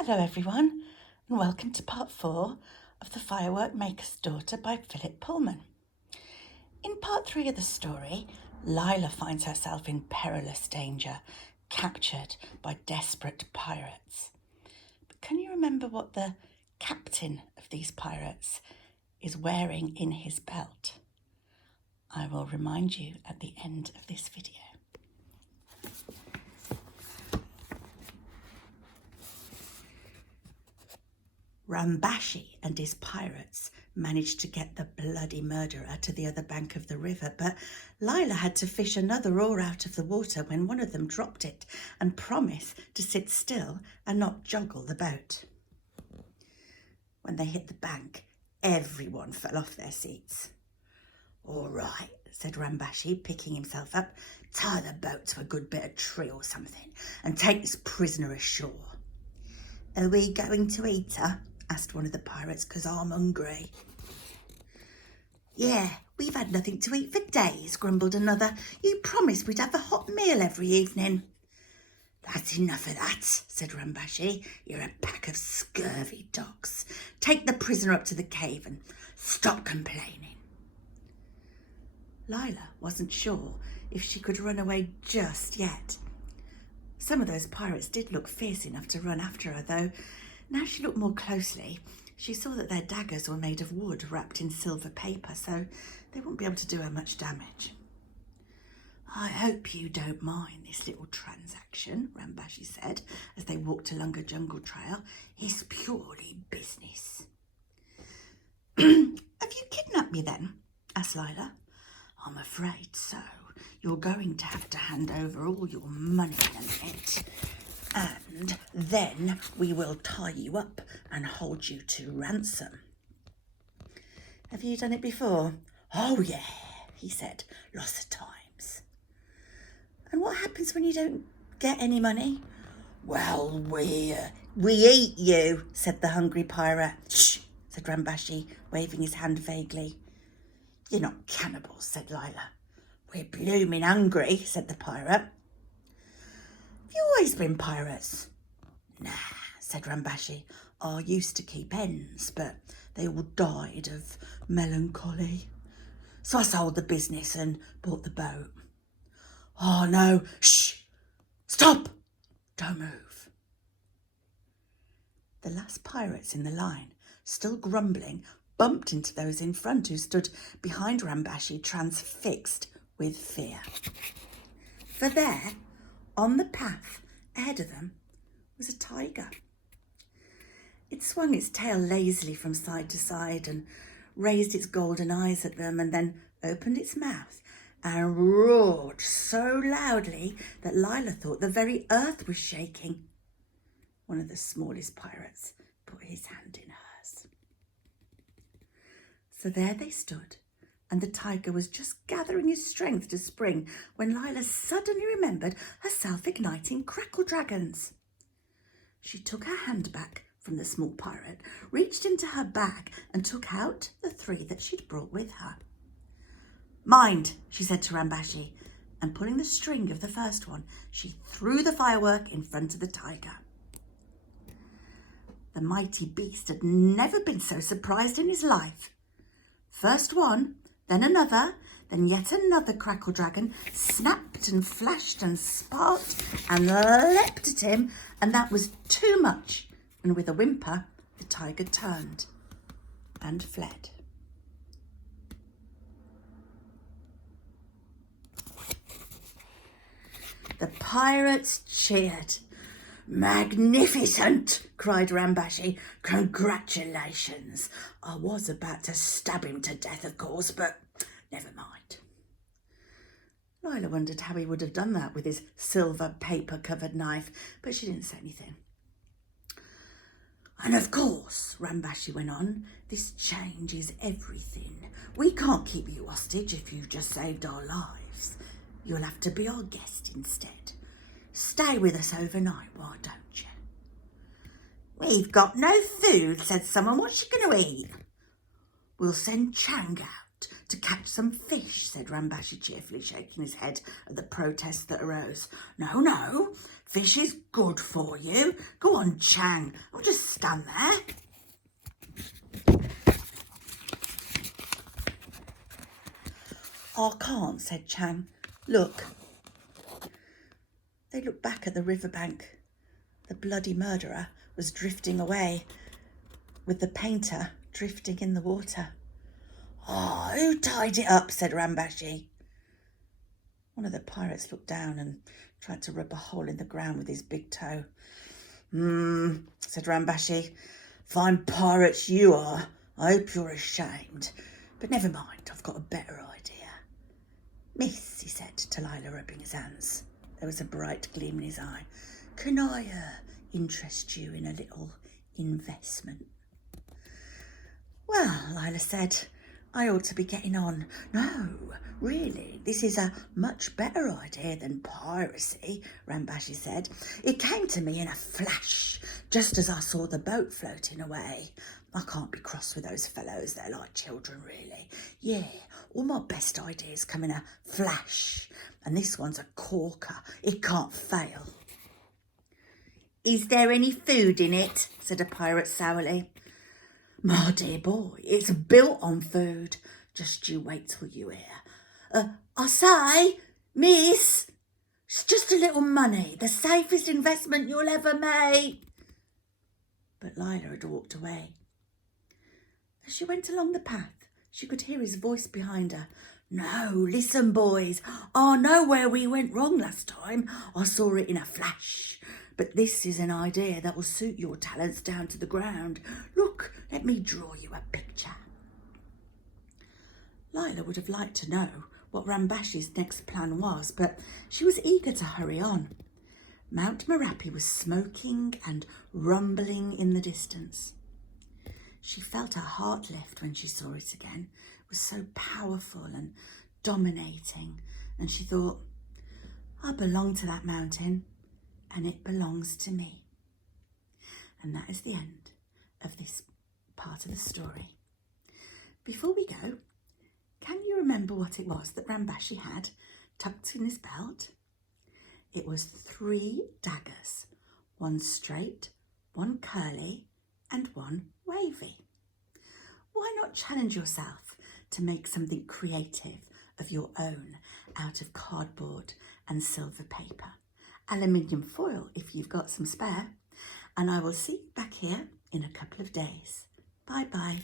Hello everyone, and welcome to part 4 of The Firework Maker's Daughter by Philip Pullman. In part 3 of the story, Lila finds herself in perilous danger, captured by desperate pirates. But can you remember what the captain of these pirates is wearing in his belt? I will remind you at the end of this video. Rambashi and his pirates managed to get the bloody murderer to the other bank of the river, but Lila had to fish another oar out of the water when one of them dropped it and promised to sit still and not joggle the boat. When they hit the bank, everyone fell off their seats. "All right," said Rambashi, picking himself up. "Tie the boat to a good bit of tree or something and take this prisoner ashore." "Are we going to eat her?" asked one of the pirates, "'cause I'm hungry." "Yeah, we've had nothing to eat for days," grumbled another. "You promised we'd have a hot meal every evening." "That's enough of that," said Rambashi. "You're a pack of scurvy dogs. Take the prisoner up to the cave and stop complaining." Lila wasn't sure if she could run away just yet. Some of those pirates did look fierce enough to run after her, though. Now she looked more closely, she saw that their daggers were made of wood wrapped in silver paper, so they wouldn't be able to do her much damage. "I hope you don't mind this little transaction," Rambashi said as they walked along a jungle trail. "It's purely business." "Have you kidnapped me then?" asked Lila. "I'm afraid so. You're going to have to hand over all your money in a minute. And then we will tie you up and hold you to ransom." "Have you done it before?" "Oh yeah," he said, "lots of times." "And what happens when you don't get any money?" "Well, we eat you," said the hungry pirate. "Shh," said Rambashi, waving his hand vaguely. "You're not cannibals," said Lila. "We're blooming hungry," said the pirate. "Have you always been pirates?" "Nah," said Rambashi. "I used to keep hens, but they all died of melancholy. So I sold the business and bought the boat." "Oh no, shh! Stop! Don't move." The last pirates in the line, still grumbling, bumped into those in front who stood behind Rambashi, transfixed with fear. For there, on the path ahead of them, was a tiger. It swung its tail lazily from side to side and raised its golden eyes at them, and then opened its mouth and roared so loudly that Lila thought the very earth was shaking. One of the smallest pirates put his hand in hers. So there they stood, and the tiger was just gathering his strength to spring when Lila suddenly remembered her self-igniting crackle dragons. She took her hand back from the small pirate, reached into her bag and took out the 3 that she'd brought with her. "Mind," she said to Rambashi, and pulling the string of the first one, she threw the firework in front of the tiger. The mighty beast had never been so surprised in his life. First one, then another, then yet another crackle dragon snapped and flashed and sparked and leapt at him, and that was too much, and with a whimper, the tiger turned and fled. The pirates cheered. "Magnificent!" cried Rambashi. "Congratulations! I was about to stab him to death, of course, but never mind." Lila wondered how he would have done that with his silver paper-covered knife, but she didn't say anything. "And of course," Rambashi went on, "this changes everything. We can't keep you hostage if you've just saved our lives. You'll have to be our guest instead. Stay with us overnight, why don't you?" "We've got no food," said someone. "What's she going to eat?" "We'll send Chang out to catch some fish, said Rambashi cheerfully, shaking his head at the protests that arose. No, no, fish is good for you. Go on, Chang, I'll just stand there. I can't, said Chang. Look. They looked back at the riverbank. The bloody murderer was drifting away, with the painter drifting in the water. Oh, who tied it up, said Rambashi. One of the pirates looked down and tried to rub a hole in the ground with his big toe. Said Rambashi. Fine pirates you are. I hope you're ashamed. But never mind, I've got a better idea. Miss, he said to Lila, rubbing his hands. There was a bright gleam in his eye. Can I interest you in a little investment? Well, Lila said, I ought to be getting on. No, really, this is a much better idea than piracy, Rambashi said. It came to me in a flash, just as I saw the boat floating away. I can't be cross with those fellows, they're like children, really. Yeah, all my best ideas come in a flash, and this one's a corker. It can't fail. Is there any food in it? Said a pirate sourly. My dear boy, it's built on food. Just you wait till you hear. I say, miss, it's just a little money, the safest investment you'll ever make. But Lila had walked away. As she went along the path, she could hear his voice behind her. No, listen, boys. I know where we went wrong last time. I saw it in a flash. But this is an idea that will suit your talents down to the ground. Look, let me draw you a picture. Lila would have liked to know what Rambashi's next plan was, but she was eager to hurry on. Mount Merapi was smoking and rumbling in the distance. She felt her heart lift when she saw it again. It was so powerful and dominating, and she thought, I belong to that mountain, and it belongs to me. And that is the end of this part of the story. Before we go, can you remember what it was that Rambashi had tucked in his belt? It was 3 daggers, one straight, one curly, and one wavy. Why not challenge yourself to make something creative of your own out of cardboard and silver paper? Aluminium foil if you've got some spare. And I will see you back here in a couple of days. Bye bye.